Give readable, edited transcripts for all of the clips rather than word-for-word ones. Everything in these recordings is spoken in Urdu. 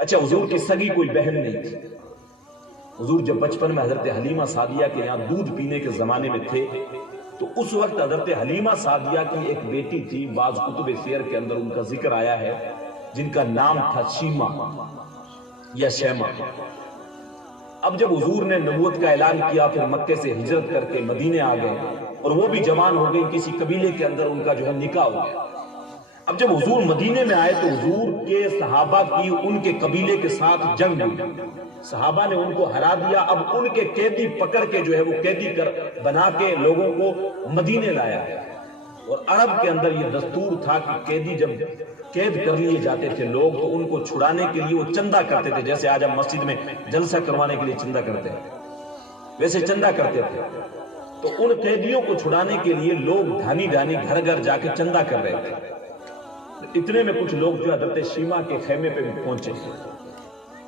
اچھا حضور کی سگی کوئی بہن نہیں تھی. حضور جب بچپن میں حضرت حلیمہ سعدیہ کے یہاں دودھ پینے کے زمانے میں تھے تو اس وقت حضرت حلیمہ سعدیہ کی ایک بیٹی تھی، بعض کتب سیر کے اندر ان کا ذکر آیا ہے، جن کا نام تھا شیمہ یا شیمہ. اب جب حضور نے نبوت کا اعلان کیا پھر مکے سے ہجرت کر کے مدینے آ گئے اور وہ بھی جوان ہو گئی، کسی قبیلے کے اندر ان کا جو ہے نکاح ہو گیا. اب جب حضور مدینے میں آئے تو حضور کے صحابہ کی ان کے قبیلے کے ساتھ جنگ ہوئی، صحابہ نے ان کو ہرا دیا. اب ان کے قیدی پکڑ کے جو ہے وہ قیدی بنا کے لوگوں کو مدینے لایا گیا. اور عرب کے اندر یہ دستور تھا کہ قیدی جب قید کر لیے جاتے تھے لوگ تو ان کو چھڑانے کے لیے وہ چندہ کرتے تھے، جیسے آج ہم مسجد میں جلسہ کروانے کے لیے چندہ کرتے ہیں ویسے چندہ کرتے تھے. تو ان قیدیوں کو چھڑانے کے لیے لوگ دھانی دھانی گھر گھر جا کے چندہ کر رہے تھے. اتنے میں کچھ لوگ جو حضرت شیمہ کے خیمے پہ بھی پہنچے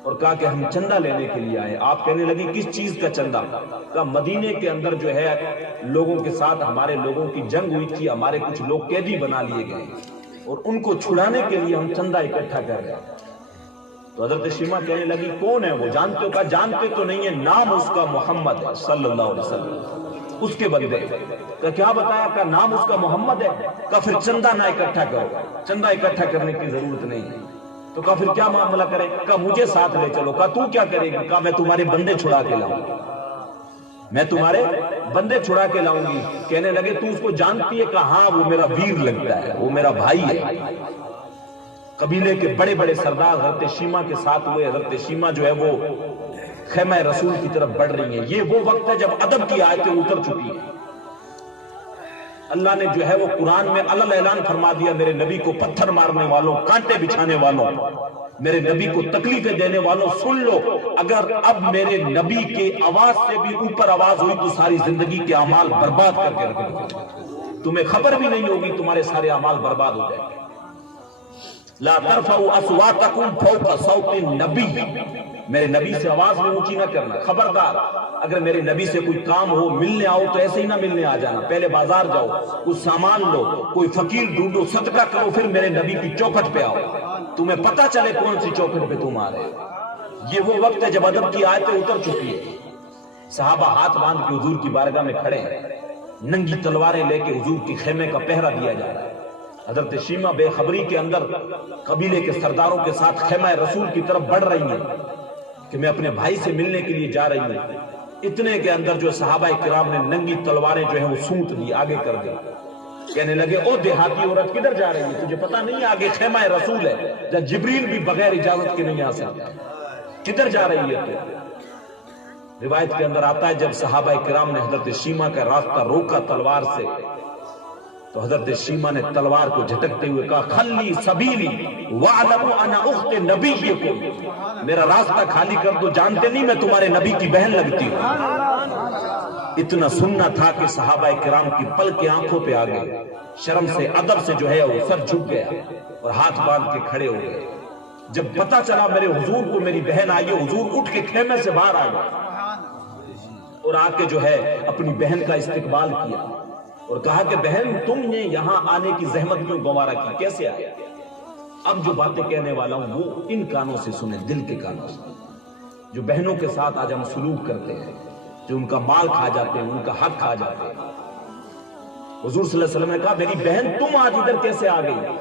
اور کہا کہ ہم چندہ لینے کے لیے آئے. آپ کہنے لگی کس چیز کا چندہ؟ کہا مدینے کے اندر جو ہے لوگوں کے ساتھ ہمارے لوگوں کی جنگ ہوئی تھی، ہمارے کچھ لوگ قیدی بنا لیے گئے اور ان کو چھڑانے کے لیے ہم چندہ اکٹھا کر رہے ہیں. تو حضرت شیمہ کہنے لگی کون ہے وہ؟ جانتے ہو؟ کہا جانتے تو نہیں ہے، نام اس کا محمد ہے صلی اللہ علیہ وسلم، اس کے بندے. کہا کیا بتایا؟ کہا نام اس کا محمد ہے. کہا پھر چندہ نہ اکٹھا کرو، چندہ اکٹھا کرنے کی ضرورت نہیں ہے. تو کہا پھر کیا معاملہ کریں؟ کہا مجھے ساتھ لے چلو. کہا تو کیا کرے گی؟ کہا میں تمہارے بندے چھڑا کے لاؤں گی، میں تمہارے بندے چھڑا کے لاؤں گی. کہنے لگے تو اس کو جانتی ہے؟ کہا ہاں وہ میرا ویر لگتا ہے، وہ میرا بھائی ہے. قبیلے کے بڑے بڑے سردار حضرت شیمہ کے ساتھ ہوئے. حضرت شیمہ جو ہے وہ خیمہ رسول کی طرف بڑھ رہی ہیں. یہ وہ وقت ہے جب ادب کی آیتیں اتر چکی ہیں. اللہ نے جو ہے وہ قرآن میں علل اعلان فرما دیا، میرے نبی کو پتھر مارنے والوں، کانٹے بچھانے والوں، میرے نبی کو تکلیفیں دینے والوں سن لو، اگر اب میرے نبی کے آواز سے بھی اوپر آواز ہوئی تو ساری زندگی کے اعمال برباد کر کے رکھ دو گے. تمہیں خبر بھی نہیں ہوگی، تمہارے سارے اعمال برباد ہو جائیں گے. لا ترفعوا اصواتکم فوق صوت النبی، میرے نبی سے آواز میں اونچی نہ کرنا. خبردار اگر میرے نبی سے کوئی کام ہو، ملنے آؤ تو ایسے ہی نہ ملنے آ جانا، پہلے بازار جاؤ، کچھ سامان لو، کوئی فقیر ڈھونڈو، صدقہ کرو، پھر میرے نبی کی چوکھٹ پہ آؤ، تمہیں پتہ چلے کون سی چوکھٹ پہ تم آ رہے. یہ وہ وقت ہے جب ادب کی آیتیں اتر چکی ہے. صحابہ ہاتھ باندھ کے حضور کی بارگاہ میں کھڑے ہیں، ننگی تلواریں لے کے حضور کی خیمے کا پہرا دیا جا رہا ہے. حضرت شیمہ بے خبری کے اندر قبیلے کے سرداروں کے ساتھ خیمہ رسول کی طرف بڑھ رہی ہیں کہ میں اپنے بھائی سے ملنے کے لیے جا رہی ہوں. اتنے کے اندر جو صحابہ کرام نے ننگی تلواریں جو ہیں وہ سونت دی، آگے کر دی. کہنے لگے او دیہاتی عورت کدھر جا رہی ہے؟ تجھے پتا نہیں آگے خیمہ رسول ہے جہاں جبریل بھی بغیر اجازت کے نہیں آ سکتا، کدھر جا رہی ہے تو؟ روایت کے اندر آتا ہے جب صحابہ کرام نے حضرت شیمہ کا راستہ روکا تلوار سے تو حضرت شیمہ نے تلوار کو جھٹکتے ہوئے کہا خلی سبیلی وَعْلَمُ أَنَا أُخْتِ نَبِيِّكُمْ، میرا راستہ خالی کر دو، جانتے نہیں میں تمہارے نبی کی بہن لگتی ہوں. اتنا سننا تھا کہ صحابہ کرام کی پل کے آنکھوں پہ آ گئے، شرم سے ادب سے جو ہے وہ سر جھک گیا اور ہاتھ باندھ کے کھڑے ہو گئے. جب پتہ چلا میرے حضور کو میری بہن آئی ہے، حضور اٹھ کے خیمے سے باہر آ گئے اور آ کے جو ہے اپنی بہن کا استقبال کیا اور کہا کہ بہن تم نے یہاں آنے کی زحمت کیوں گوارا کی، کیسے آئے؟ اب جو باتیں کہنے والا ہوں وہ ان کانوں سے سنیں، دل کے کانوں سے. جو بہنوں کے ساتھ آج ہم سلوک کرتے ہیں، جو ان کا مال کھا جاتے ہیں، ان کا حق کھا جاتے ہیں. حضور صلی اللہ علیہ وسلم نے کہا میری بہن تم آج ادھر کیسے آ گئی؟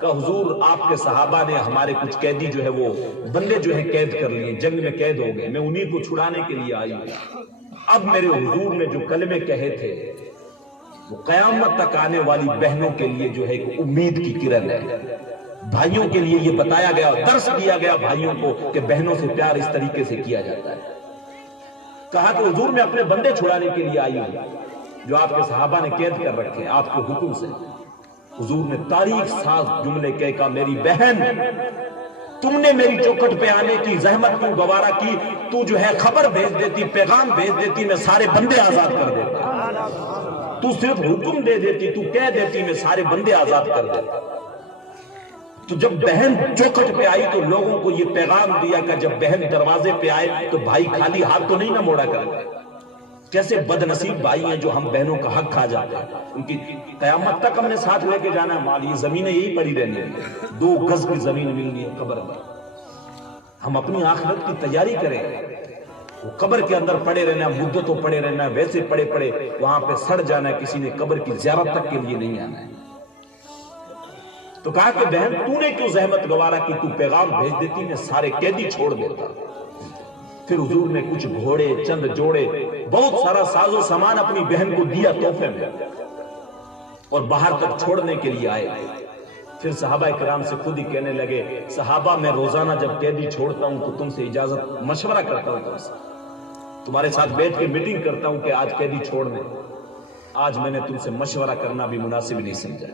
کہا حضور آپ کے صحابہ نے ہمارے کچھ قیدی جو ہے وہ بندے جو ہیں قید کر لیے، جنگ میں قید ہو گئے، میں انہی کو چھڑانے کے لیے آئی ہوں. اب میرے حضور نے جو کلمے کہے تھے وہ قیامت تک آنے والی بہنوں کے لیے جو ہے ایک امید کی کرن ہے. بھائیوں کے لیے یہ بتایا گیا، درس دیا گیا بھائیوں کو کہ بہنوں سے پیار اس طریقے سے کیا جاتا ہے. کہا کہ حضور میں اپنے بندے چھڑانے کے لیے آئی ہوں جو آپ کے صحابہ نے قید کر رکھے ہیں آپ کے حکم سے. حضور نے تاریخ ساز جملے کہہ کہا میری بہن تم نے میری چوکھٹ پہ آنے کی زحمت کیوں گوارا کی؟ تو جو ہے خبر بھیج دیتی، پیغام بھیج دیتی، میں سارے بندے آزاد کر دیتا. تو صرف حکم دے دیتی، تو کہہ دیتی میں سارے بندے آزاد کر دیتا. تو جب بہن چوکھٹ پہ آئی تو لوگوں کو یہ پیغام دیا کہ جب بہن دروازے پہ آئے تو بھائی خالی ہاتھ تو نہیں نہ موڑا کرتے. کیسے بد نصیب بھائی ہیں جو ہم بہنوں کا حق کھا جاتے ہیں. ان کی قیامت تک ہم نے ساتھ لے کے جانا ہے مال، یہ زمینیں یہی پڑی رہنی ہے، 2 گز کی زمین ملنی ہے قبر میں. ہم اپنی آخرت کی تیاری کریں. وہ قبر کے اندر پڑے رہنا، مدتوں پڑے رہنا، ویسے پڑے پڑے وہاں پہ سڑ جانا، کسی نے قبر کی زیارت تک کے لیے نہیں آنا ہے. تو کہا کہ بہن تو نے کیوں زحمت گوارا کی، تو پیغام بھیج دیتی میں سارے قیدی چھوڑ دیتا. پھر حضور نے کچھ گھوڑے، چند جوڑے، بہت سارا ساز و سامان اپنی بہن کو دیا تحفے میں، اور باہر تک چھوڑنے کے لیے آئے. پھر صحابہ کرام سے خود ہی کہنے لگے، صحابہ میں روزانہ جب قیدی چھوڑتا ہوں تو تم سے اجازت مشورہ کرتا ہوں، تم سے تمہارے ساتھ بیٹھ کے میٹنگ کرتا ہوں کہ آج قیدی چھوڑ دیں. آج میں نے تم سے مشورہ کرنا بھی مناسب نہیں سمجھا.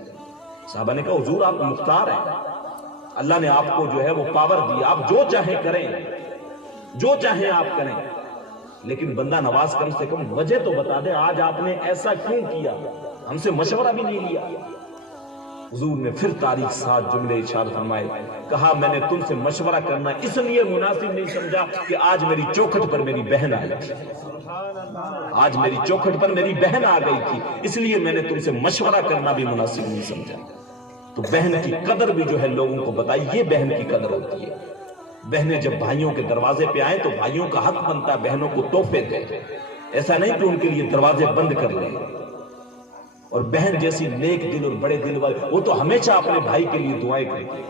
صحابہ نے کہا حضور آپ مختار ہیں، اللہ نے آپ کو جو ہے وہ پاور دی، آپ جو چاہیں کریں، جو چاہیں آپ کریں، لیکن بندہ نواز کم سے کم وجہ تو بتا دیں، آج آپ نے ایسا کیوں کیا، ہم سے مشورہ بھی نہیں لیا. حضور نے پھر تاریخ 7 جملے ارشاد فرمائے. کہا میں نے تم سے مشورہ کرنا اس لیے مناسب نہیں سمجھا کہ آج میری چوکھٹ پر میری بہن آئی تھی، آج میری چوکھٹ پر میری بہن آ گئی تھی، اس لیے میں نے تم سے مشورہ کرنا بھی مناسب نہیں سمجھا. تو بہن کی قدر بھی جو ہے لوگوں کو بتائی، یہ بہن کی قدر ہوتی ہے. بہنیں جب بھائیوں کے دروازے پہ آئیں تو بھائیوں کا حق بنتا ہے بہنوں کو تحفے دے، ایسا نہیں کہ ان کے لیے دروازے بند کر لیں. اور بہن جیسی نیک دل اور بڑے دل والے، وہ تو ہمیشہ اپنے بھائی کے لیے دعائیں کرتی ہے.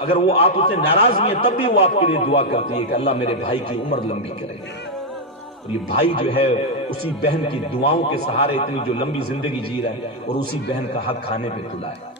اگر وہ آپ اسے ناراض بھی ہیں تب بھی وہ آپ کے لیے دعا کرتی ہے کہ اللہ میرے بھائی کی عمر لمبی کرے. اور یہ بھائی جو ہے اسی بہن کی دعاؤں کے سہارے اتنی جو لمبی زندگی جی رہا ہے، اور اسی بہن کا حق کھانے پہ تلا ہے.